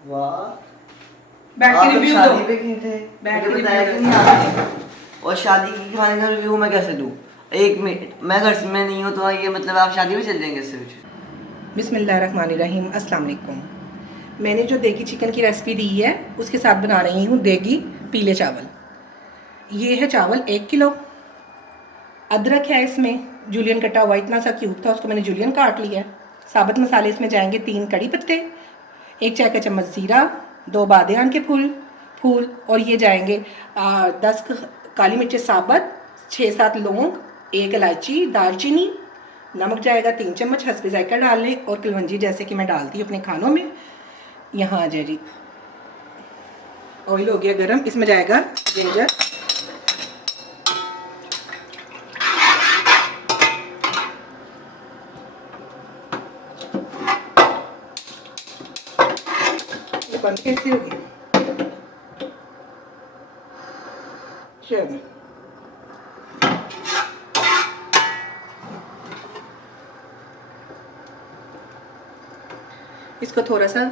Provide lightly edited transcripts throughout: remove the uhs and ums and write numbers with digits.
वाह, बैठ के आप लोग रिव्यू दो। शादी पे गए थे, बैठ मुझे के बताया रिव्यू कि नहीं आपने। और शादी की खाने का रिव्यू मैं कैसे दूं? एक मिनट, मैं घर में नहीं हूँ तो ये मतलब आप शादी में चल जाएंगे सिर्फ? बिस्मिल्लाहिर्रहमानिर्रहीम, अस्सलाम वालेकुम। मैंने जो देगी चिकन की रेसिपी दी है उसके साथ बना रही हूँ देगी पीले चावल। ये है चावल 1 किलो। अदरक है इसमें, जूलियन कटा हुआ, इतना सा क्यूब था उसको मैंने जूलियन काट लिया है। साबुत मसाले इसमें जाएंगे 3 कड़ी पत्ते, 1 चाय का चम्मच ज़ीरा, 2 बादियान के फूल फूल और ये जाएंगे 10 काली मिर्चें साबुत, 6-7 लौंग, 1 इलायची, दालचीनी। नमक जाएगा 3 चम्मच, हस्बे जायका डाल लें, और कलवंजी जैसे कि मैं डालती हूँ अपने खानों में। यहाँ आ जाए जी, ऑयल हो गया गरम, इसमें जाएगा जिंजर, ये बंद कैसे हो गया? चलो, इसको थोड़ा सा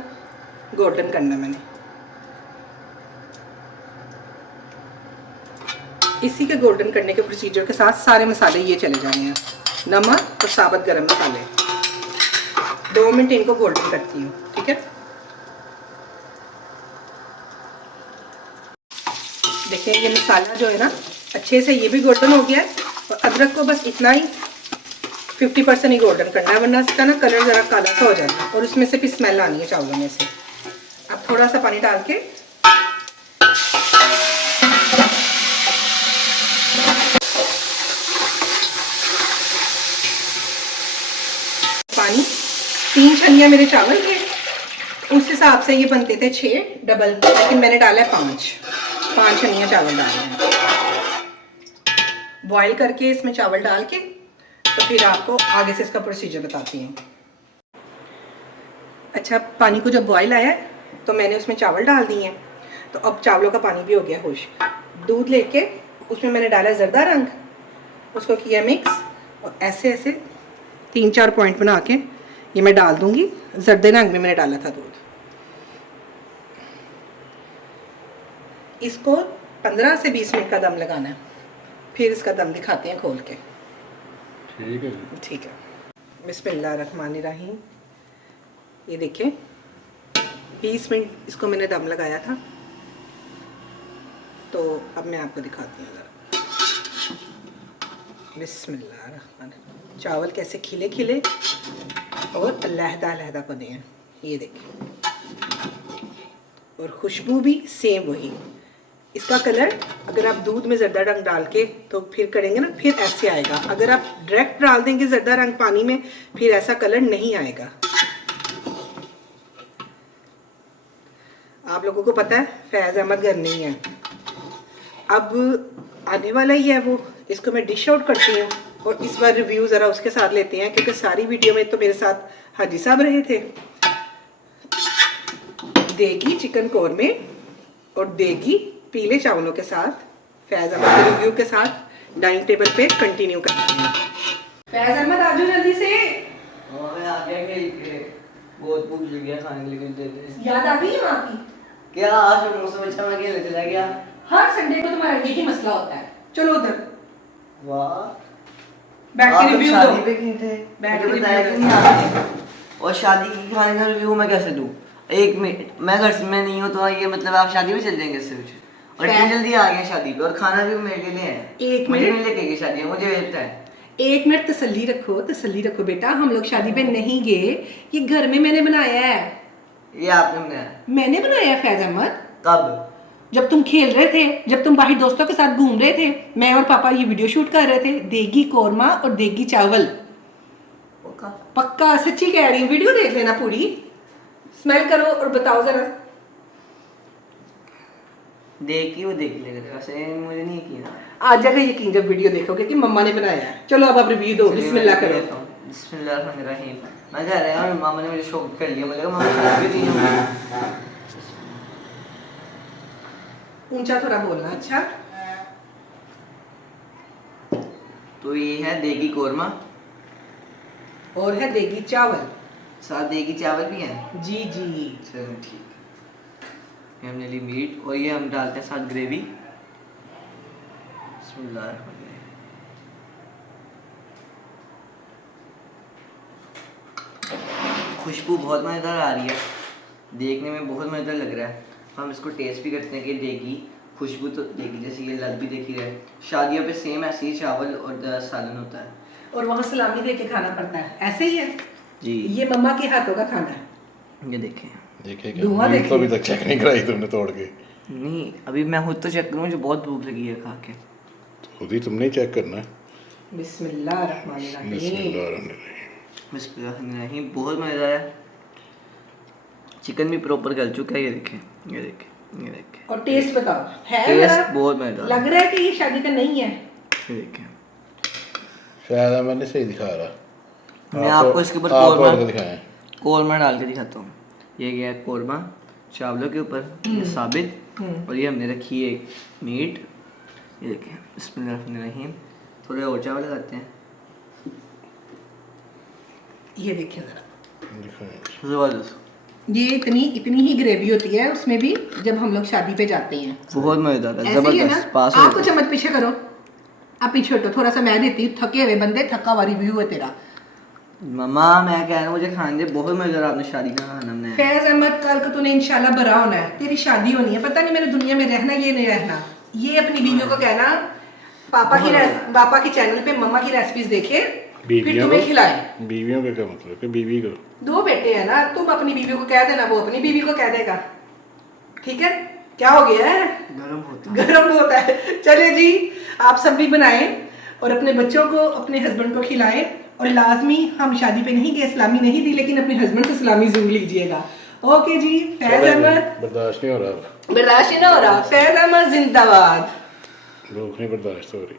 गोल्डन करना मैंने। इसी के गोल्डन करने के प्रोसीजर के साथ सारे मसाले ये चले जाने हैं, नमक और साबुत गरम मसाले। 2 मिनट इनको गोल्डन करती हूँ, ठीक है। देखिए ये मसाला जो है ना अच्छे से ये भी गोल्डन हो गया है, और अदरक को बस इतना ही 50% ही गोल्डन करना है, वरना इसका ना कलर ज़रा काला सा हो जाता है और उसमें से भी स्मेल आनी है चावलों में से। अब थोड़ा सा पानी डाल के पानी, 3 छनिया मेरे चावल थे, उस हिसाब से ये बनते थे 6 डबल, लेकिन मैंने डाला है 5 छनिया चावल डाले हैं। बॉईल करके इसमें चावल डाल के तो फिर आपको आगे से इसका प्रोसीजर बताती हूँ। अच्छा, पानी को जब बॉईल आया तो मैंने उसमें चावल डाल दिए हैं, तो अब चावलों का पानी भी हो गया खुश्क। दूध लेके उसमें मैंने डाला जर्दा रंग, उसको किया मिक्स, और ऐसे ऐसे 3-4 पॉइंट बना के ये मैं डाल दूंगी। जर्दे रंग में मैंने डाला था दूध। इसको 15 से 20 मिनट का दम लगाना है, फिर इसका दम दिखाते हैं खोल के। ठीक है, ठीक है। बिस्मिल्लाहिर्रहमानिर्रहीम। ये देखिए 20 मिनट इसको मैंने दम लगाया था, तो अब मैं आपको दिखाती हूँ ज़रा। बिस्मिल्लाहिर्रहमानिर्रहीम। चावल कैसे खिले खिले और अलहदा बने हैं, ये देखिए, और खुशबू भी सेम वही। इसका कलर अगर आप दूध में ज़र्दा रंग डाल के तो फिर करेंगे ना, फिर ऐसे आएगा। अगर आप डायरेक्ट डाल देंगे ज़र्दा रंग पानी में, फिर ऐसा कलर नहीं आएगा। आप लोगों को पता है फैज़ अहमद घर नहीं है, अब आने वाला ही है वो। इसको मैं डिश आउट करती हूँ और इस बार रिव्यू ज़रा उसके साथ लेते हैं, क्योंकि सारी वीडियो में तो मेरे साथ हाजी साहब रहे थे। देगी चिकन कौरमे और देगी पीले चावलों के साथ फैज़ अहमद के रिव्यू के साथ डाइनिंग टेबल पे कंटिन्यू करते हैं। फैज़ अहमद आ जाओ जल्दी से। मैं आ गया खेल के, बहुत भूख लग गया, खाने के लिए कुछ दे दे। याद आ गई है माँ की? क्या आज मौसम अच्छा, मैं खेलने चला गया। हर संडे को तुम्हारा यही मसला होता है। चलो उधर वाह, बैठ आप के लोग रिव्यू शादी दो। पे गए थे, बैठ मुझे के बताया कि रिव्यू नहीं दो। आपने। और शादी की खाने का रिव्यू मैं कैसे दूं? एक मिनट, मैं घर में नहीं हूँ तो ये मतलब आप शादी में चल जाएंगे सिर्फ? और इतनी जल्दी आ गए शादी पे, और खाना भी मेरे लिए है। एक मुझे मिनट। नहीं लेके गए शादी में, मुझे वेट है। 1 मिनट तसल्ली रखो बेटा, हम लोग शादी पे नहीं गए, ये घर में मैंने बनाया है। ये आपने बनाया? मैंने बनाया है फैज़ अहमद। कब? जब तुम खेल रहे थे, जब तुम बाहर दोस्तों के साथ घूम रहे थे, मैं और पापा ये वीडियो शूट कर रहे थे। देगी कौरमा और देगी चावल। पक्का? पक्का, सच्ची कह रही हूँ, वीडियो देख लेना पूरी, स्मेल करो और बताओ जरा। देखी वो देख लेगा, वैसे मुझे नहीं किया। आज जाकर यकीन जब वीडियो देखोगे कि मम्मा ने बनाया है। चलो अब आप रिव्यू दो, बिस्मिल्लाह करो। बिस्मिल्लाहिर्रहमानिर्रहीम। मैं कह रहा हूँ मामा ने मुझे शौक कर लिया, मुझे लगा मामा शादी भी नहीं होगी। ऊंचा थोड़ा बोलना। अच्छा, तो ये है देगी कोरमा और है देगी चावल। साथ, देगी चावल भी है। जी जी। चलो ठीक। ये हमने ली मीट और ये हम डालते हैं साथ ग्रेवी। बिस्मिल्लाहिर्रहमानिर्रहीम। खुशबू बहुत मज़ेदार आ रही है, देखने में बहुत मज़ेदार लग रहा है। हम इसको टेस्ट भी करते हैं कि देगी खुशबू तो देगी, जैसे ये लग भी देखी रहे। शादियों पे सेम ऐसे ही चावल और सालन होता है और वहाँ सलामी दे के खाना पड़ता है, ऐसे ही है जी। ये मम्मा के हाथों का खाना है। ये देखें। देखे धुआं क्या देखे। तो अभी तक चेक नहीं कराई तुमने तोड़ के? नहीं अभी मैं खुद तो चेक करूँ, मुझे बहुत भूख लगी है खा के। खुद ही तुमने ही चेक करना है। बिस्मिल्लाहिर्रहमानिर्रहीम। बिस्मिल्लाहिर्रहमानिर्रहीम। बिस्मिल्लाहिर्रहमानिर्रहीम। बहुत मज़ेदार है। चिकन भी प्रॉपर गल चुका है, ये देखें, ये देखें, ये देखें। और टेस्ट बताओ, है टेस्ट मेरा? बहुत मज़ेदार लग रहा है कि ये शादी का नहीं है। ये देखें। शायद मैंने सही दिखा रहा। मैं आपको इसके ऊपर कौरमा डाल के दिखाता हूँ। ये गया कौरमा चावलों के ऊपर, ये साबित, और ये हमने रखी है एक मीट। ये देखें, बिस्मिल्लाहिर्रहमानिर्रहीम। थोड़े और चावल लगाते हैं। ये देखिए जरा, दिखाएं। ज़बरदस्त, ये इतनी ही ग्रेवी होती है उसमें भी जब हम लोग शादी पे जाते हैं। बहुत मज़ेदार है, ऐसे ही है ना। ज़बरदस्त। पास आप हो कुछ चम्मच पीछे करो, आप पीछे हटो थोड़ा सा, मैं देती हूँ। थके हुए बंदे, थका हुआ रिव्यू है तेरा। मम्मा मैं कह रहा हूँ मुझे खाने दे, बहुत मज़ेदार आपने शादी का खाना बनाया। फैज अहमद, कल को तूने इंशाल्लाह बरा होना है, तेरी शादी होनी है। पता नहीं मेरे दुनिया में रहना ये नहीं रहना। ये अपनी बीवियों को कहना पापा के चैनल पे मम्मा की रेसिपीज देखे, फिर तुम्हें खिलाए। बीवियों का क्या मतलब कि बीवी को? दो बेटे हैं ना, तुम अपनी बीवी को कह देना, वो अपनी बीवी को कह देगा। ठीक है, क्या हो गया है? गरम होता है। चले जी, आप सब भी बनाएं और अपने बच्चों को, अपने हस्बैंड को खिलाएं। और लाजमी, हम शादी पे नहीं गए, सलामी नहीं दी, लेकिन अपने हस्बैंड से सलामी जरूर लीजिएगा। ओके जी। फैज अहमद, बर्दाश्त नहीं हो रहा। बर्दाश्त नहीं हो रहा। फैज अहमद जिंदाबाद। भूख नहीं बर्दाश्त हो रही।